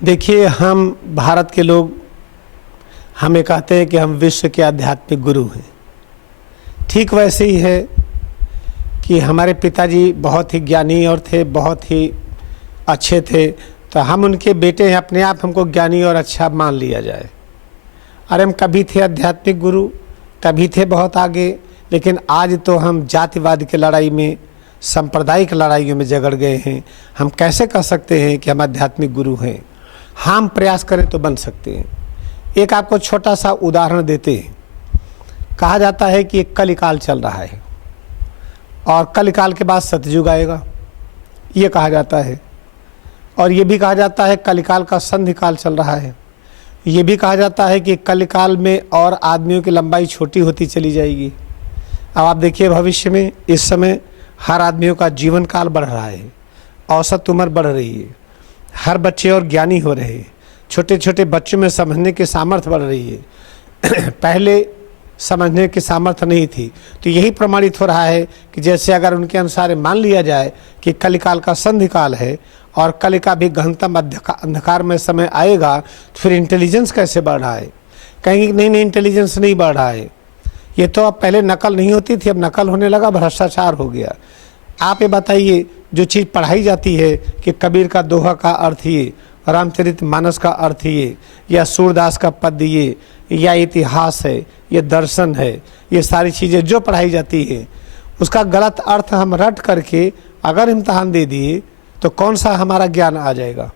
देखिए, हम भारत के लोग हमें कहते हैं कि हम विश्व के आध्यात्मिक गुरु हैं। ठीक वैसे ही है कि हमारे पिताजी बहुत ही ज्ञानी और थे, बहुत ही अच्छे थे, तो हम उनके बेटे हैं, अपने आप हमको ज्ञानी और अच्छा मान लिया जाए। अरे हम कभी थे आध्यात्मिक गुरु, कभी थे बहुत आगे, लेकिन आज तो हम जातिवाद की लड़ाई में, सांप्रदायिक लड़ाइयों में जगड़ गए हैं। हम कैसे कह सकते हैं कि हम आध्यात्मिक गुरु हैं? हम प्रयास करें तो बन सकते हैं। एक आपको छोटा सा उदाहरण देते हैं। कहा जाता है कि एक कलिकाल चल रहा है और कलिकाल के बाद सतयुग आएगा, ये कहा जाता है। और ये भी कहा जाता है कलिकाल का संधिकाल चल रहा है। ये भी कहा जाता है कि कलिकाल में और आदमियों की लंबाई छोटी होती चली जाएगी। अब आप देखिए, भविष्य में इस समय हर आदमियों का जीवन काल बढ़ रहा है, औसत उम्र बढ़ रही है, हर बच्चे और ज्ञानी हो रहे हैं, छोटे छोटे बच्चों में समझने की सामर्थ्य बढ़ रही है। पहले समझने की सामर्थ्य नहीं थी, तो यही प्रमाणित हो रहा है कि जैसे अगर उनके अनुसार मान लिया जाए कि कलिकाल का संधिकाल है और कल का भी गहनतम अंधकार में समय आएगा, तो फिर इंटेलिजेंस कैसे बढ़ रहा है? कहेंगे नहीं नहीं, इंटेलिजेंस नहीं बढ़ रहा है। ये तो अब पहले नकल नहीं होती थी, अब नकल होने लगा, भ्रष्टाचार हो गया। आप ये बताइए, जो चीज़ पढ़ाई जाती है कि कबीर का दोहा का अर्थ ये, रामचरितमानस का अर्थ ये, या सूरदास का पद्य ये, या इतिहास है, ये दर्शन है, ये सारी चीज़ें जो पढ़ाई जाती है, उसका गलत अर्थ हम रट करके अगर इम्तहान दे दिए तो कौन सा हमारा ज्ञान आ जाएगा?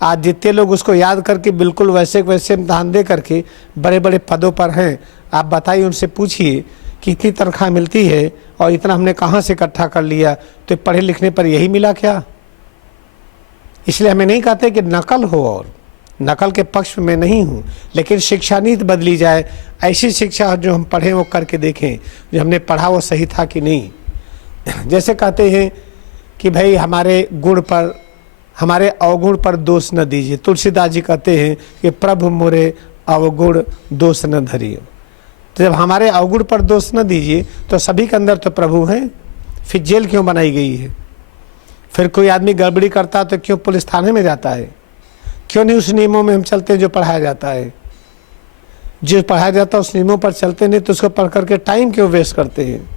आज जितने लोग उसको याद करके बिल्कुल वैसे वैसे इम्तहान दे करके बड़े बड़े पदों पर हैं, आप बताइए, उनसे पूछिए कि इतनी तनख्वाह मिलती है और इतना हमने कहाँ से इकट्ठा कर लिया, तो पढ़े लिखने पर यही मिला क्या? इसलिए हमें नहीं कहते कि नकल हो, और नकल के पक्ष में नहीं हूँ, लेकिन शिक्षा नीति बदली जाए। ऐसी शिक्षा जो हम पढ़ें वो करके देखें, जो हमने पढ़ा वो सही था कि नहीं। जैसे कहते हैं कि भाई हमारे गुण पर, हमारे अवगुण पर दोष न दीजिए। तुलसीदास जी कहते हैं कि प्रभु मोरे अवगुण दोष न धरियो। तो जब हमारे अवगुण पर दोष न दीजिए तो सभी के अंदर तो प्रभु हैं, फिर जेल क्यों बनाई गई है? फिर कोई आदमी गड़बड़ी करता तो क्यों पुलिस थाने में जाता है? क्यों नहीं उस नियमों में हम चलते हैं जो पढ़ाया जाता है? जो पढ़ाया जाता है उस नियमों पर चलते नहीं तो उसको पढ़ करके टाइम क्यों वेस्ट करते हैं?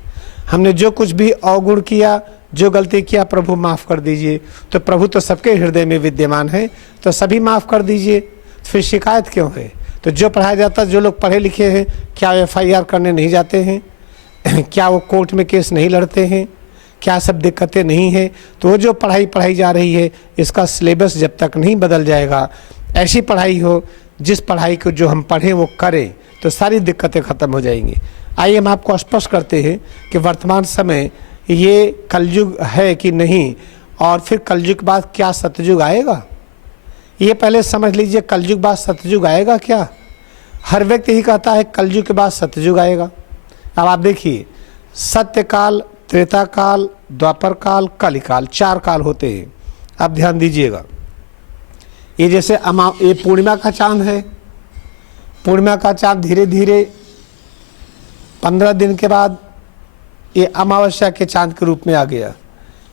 हमने जो कुछ भी अवगुण किया, जो गलती किया, प्रभु माफ़ कर दीजिए। तो प्रभु तो सबके हृदय में विद्यमान है, तो सभी माफ़ कर दीजिए, फिर शिकायत क्यों है? तो जो पढ़ाया जाता है, जो लोग पढ़े लिखे हैं, क्या FIR करने नहीं जाते हैं? क्या वो कोर्ट में केस नहीं लड़ते हैं? क्या सब दिक्कतें नहीं हैं? तो वो जो पढ़ाई जा रही है, इसका सिलेबस जब तक नहीं बदल जाएगा, ऐसी पढ़ाई हो जिस पढ़ाई को जो हम पढ़ें वो करें, तो सारी दिक्कतें ख़त्म हो जाएंगी। आइए हम आपको स्पष्ट करते हैं कि वर्तमान समय ये कलयुग है कि नहीं, और फिर कलयुग के बाद क्या सतयुग आएगा? ये पहले समझ लीजिए, कलयुग बाद सतयुग आएगा क्या? हर व्यक्ति ही कहता है कलयुग के बाद सतयुग आएगा। अब आप देखिए, सत्यकाल, त्रेता काल, द्वापर काल, कलिकाल, 4 काल होते हैं। अब ध्यान दीजिएगा, ये जैसे ये पूर्णिमा का चांद है। पूर्णिमा का चांद धीरे धीरे 15 दिन के बाद ये अमावस्या के चांद के रूप में आ गया,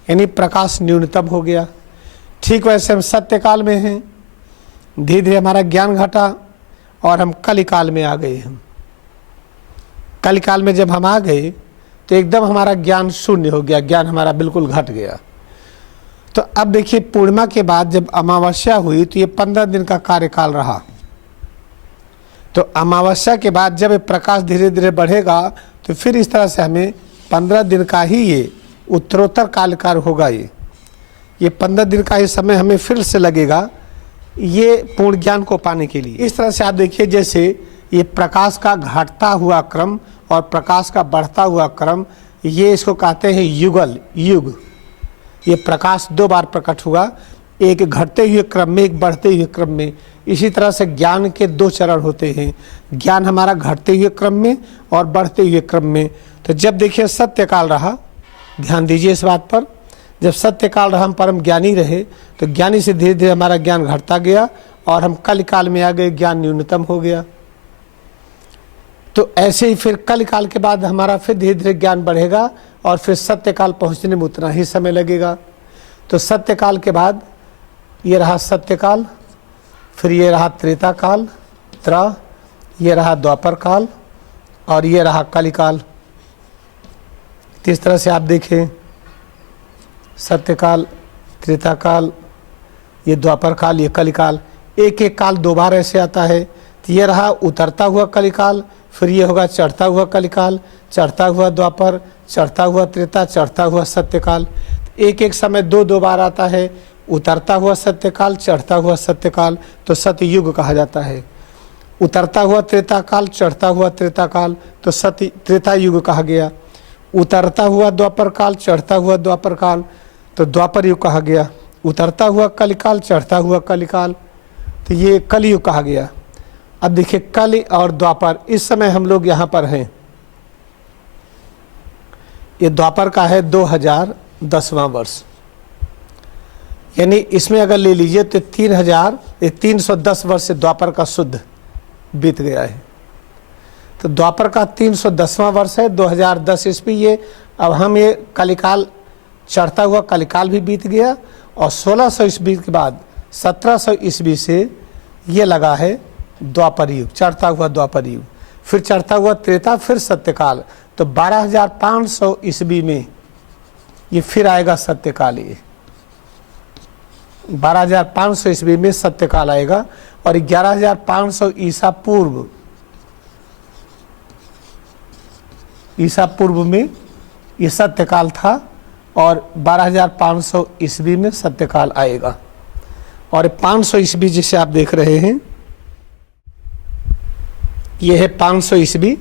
यानी प्रकाश न्यूनतम हो गया। ठीक वैसे हम सत्यकाल में हैं, धीरे धीरे हमारा ज्ञान घटा और हम कलिकाल में आ गए। हम कलिकाल में जब हम आ गए तो एकदम हमारा ज्ञान शून्य हो गया, ज्ञान हमारा बिल्कुल घट गया। तो अब देखिए, पूर्णिमा के बाद जब अमावस्या हुई तो ये 15 दिन का कार्यकाल रहा। तो अमावस्या के बाद जब प्रकाश धीरे धीरे बढ़ेगा तो फिर इस तरह से हमें 15 दिन का ही ये उत्तरोत्तर कालकाल होगा। ये 15 दिन का ही समय हमें फिर से लगेगा ये पूर्ण ज्ञान को पाने के लिए। इस तरह से आप देखिए, जैसे ये प्रकाश का घटता हुआ क्रम और प्रकाश का बढ़ता हुआ क्रम, ये इसको कहते हैं युगल, युग। ये प्रकाश 2 बार प्रकट हुआ, एक घटते हुए क्रम में, एक बढ़ते हुए क्रम में। इसी तरह से ज्ञान के 2 चरण होते हैं, ज्ञान हमारा घटते हुए क्रम में और बढ़ते हुए क्रम में। तो जब देखिए सत्यकाल रहा, ध्यान दीजिए इस बात पर, जब सत्यकाल रहा, हम परम ज्ञानी रहे, तो ज्ञानी से धीरे धीरे हमारा ज्ञान घटता गया और हम कलिकाल में आ गए, ज्ञान न्यूनतम हो गया। तो ऐसे ही फिर कलिकाल के बाद हमारा फिर धीरे धीरे ज्ञान बढ़ेगा और फिर सत्यकाल पहुंचने में उतना ही समय लगेगा। तो सत्यकाल के बाद ये रहा सत्यकाल, फिर ये रहा त्रेता काल, ये रहा द्वापर काल, और ये रहा कलिकाल। इस तरह से आप देखें, सत्यकाल, त्रेता काल, ये द्वापर काल, ये कलिकाल, एक एक काल दो बार ऐसे आता है। तो ये रहा उतरता हुआ कलिकाल, फिर ये होगा चढ़ता हुआ कलिकाल, चढ़ता हुआ द्वापर, चढ़ता हुआ त्रेता, चढ़ता हुआ सत्यकाल। एक एक समय दो दो बार आता है, उतरता हुआ सत्यकाल, चढ़ता हुआ सत्यकाल, तो सतयुग कहा जाता है। उतरता हुआ त्रेता काल, चढ़ता हुआ त्रेता काल, तो सत्य त्रेता युग कहा गया। उतरता हुआ द्वापर काल, चढ़ता हुआ द्वापर काल, तो द्वापर युग कहा गया। उतरता हुआ कलिकाल, चढ़ता हुआ कलिकाल, तो ये कलयुग कहा गया। अब देखिए कलि और द्वापर, इस समय हम लोग यहाँ पर हैं। ये द्वापर का है 2010वां वर्ष, यानी इसमें अगर ले लीजिए तो 310 वर्ष से द्वापर का शुद्ध बीत गया है। तो द्वापर का 310वां वर्ष है 2010 ईस्वी ये। अब हम ये कलिकाल, चढ़ता हुआ कलिकाल भी बीत गया, और 1600 ईस्वी के बाद 1700 ईस्वी से ये लगा है द्वापर युग, चढ़ता हुआ द्वापर युग, फिर चढ़ता हुआ त्रेता, फिर सत्यकाल। तो 12500 ईस्वी में ये फिर आएगा सत्यकाल। ये 12500 ईस्वी में सत्यकाल आएगा, और 11500 ईसा पूर्व में ये सत्यकाल था, और 12500 ईस्वी में सत्यकाल आएगा। और 500 ईस्वी जिसे आप देख रहे हैं, ये है 500 ईस्वी।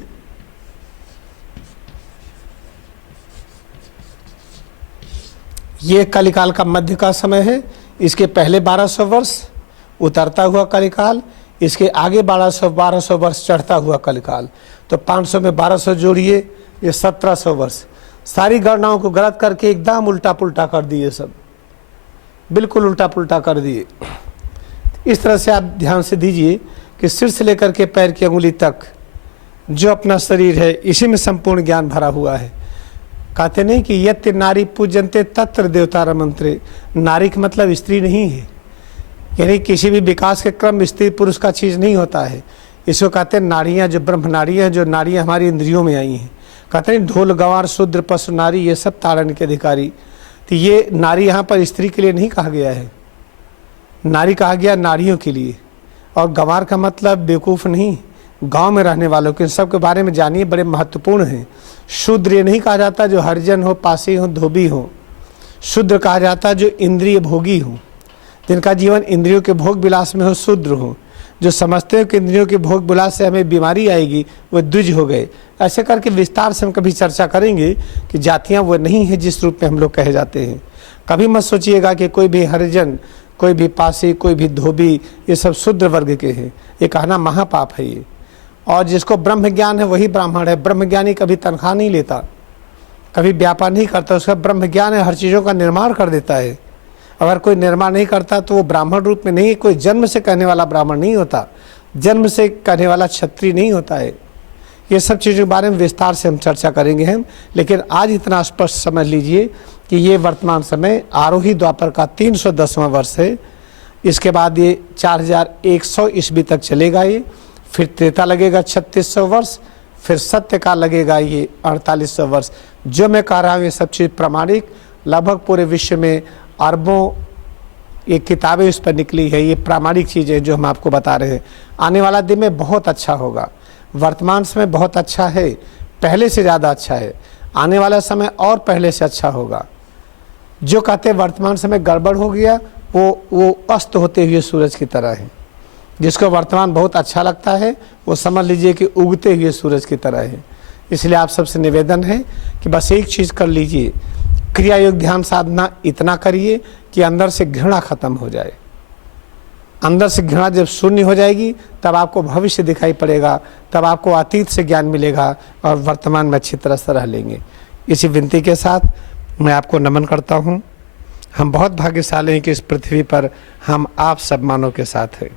ये कलिकाल का मध्य का समय है। इसके पहले 1200 वर्ष उतरता हुआ कलिकाल, इसके आगे 1200 वर्ष चढ़ता हुआ कलिकाल। तो 500 में 1200 जोड़िए, ये 1700 वर्ष। सारी गणनाओं को गलत करके एकदम उल्टा पुल्टा कर दिए, सब बिल्कुल उल्टा पुल्टा कर दिए। इस तरह से आप ध्यान से दीजिए कि सिर से लेकर के पैर की अंगुली तक जो अपना शरीर है, इसी में संपूर्ण ज्ञान भरा हुआ है। कहते नहीं कि यत्य नारी पूजनते तत्र देवता रमंत्रे। नारी का मतलब स्त्री नहीं है, यानी किसी भी विकास के क्रम में स्त्री पुरुष का चीज़ नहीं होता है। इसको कहते हैं नारियाँ, जो ब्रह्म नारियाँ, जो नारियाँ हमारी इंद्रियों में आई हैं। कहते हैं ढोल गंवार शूद्र पशु नारी, ये सब तारण के अधिकारी। तो ये नारी यहाँ पर स्त्री के लिए नहीं कहा गया है, नारी कहा गया नारियों के लिए। और गंवार का मतलब बेवकूफ़ नहीं, गांव में रहने वालों के, सब के बारे में जानिए, बड़े महत्वपूर्ण हैं। शूद्र ये नहीं कहा जाता जो हरिजन हो, पासी हो, धोबी हो। शूद्र कहा जाता जो इंद्रिय भोगी हो, जिनका जीवन इंद्रियों के भोग विलास में हो, शूद्र हो। जो समझते हो कि इंद्रियों के भोग विलास से हमें बीमारी आएगी, वो द्विज हो गए। ऐसे करके विस्तार से हम कभी चर्चा करेंगे कि जातियाँ वो नहीं है जिस रूप में हम लोग कहे जाते हैं। कभी मत सोचिएगा कि कोई भी हरिजन, कोई भी पासी, कोई भी धोबी, ये सब शूद्र वर्ग के हैं। ये कहना महापाप है ये। और जिसको ब्रह्म ज्ञान है वही ब्राह्मण है। ब्रह्मज्ञानी कभी तनख्वाह नहीं लेता, कभी व्यापार नहीं करता, उसका ब्रह्म ज्ञान है, हर चीज़ों का निर्माण कर देता है। अगर कोई निर्माण नहीं करता तो वो ब्राह्मण रूप में नहीं, कोई जन्म से कहने वाला ब्राह्मण नहीं होता, जन्म से कहने वाला क्षत्रिय नहीं होता है। ये सब चीज़ों के बारे में विस्तार से हम चर्चा करेंगे हम, लेकिन आज इतना स्पष्ट समझ लीजिए कि ये वर्तमान समय आरोही द्वापर का 310वां वर्ष है। इसके बाद ये 4100 ईस्वी तक चलेगा ये, फिर त्रेता लगेगा 3600 वर्ष, फिर सत्य का लगेगा ये 4800 वर्ष। जो मैं कह रहा हूँ ये सब चीज़ प्रामाणिक, लगभग पूरे विश्व में अरबों ये किताबें इस पर निकली है, ये प्रामाणिक चीज़ें जो हम आपको बता रहे हैं। आने वाला दिन में बहुत अच्छा होगा, वर्तमान समय बहुत अच्छा है, पहले से ज़्यादा अच्छा है, आने वाला समय और पहले से अच्छा होगा। जो कहते वर्तमान समय गड़बड़ हो गया, वो अस्त होते हुए सूरज की तरह है। जिसको वर्तमान बहुत अच्छा लगता है वो समझ लीजिए कि उगते हुए सूरज की तरह है। इसलिए आप सबसे निवेदन है कि बस एक चीज़ कर लीजिए, क्रिया योग ध्यान साधना इतना करिए कि अंदर से घृणा खत्म हो जाए। अंदर से घृणा जब शून्य हो जाएगी तब आपको भविष्य दिखाई पड़ेगा, तब आपको अतीत से ज्ञान मिलेगा और वर्तमान में अच्छी तरह से रह लेंगे। इसी विनती के साथ मैं आपको नमन करता हूँ। हम बहुत भाग्यशाली हैं कि इस पृथ्वी पर हम आप सब मानव के साथ हैं।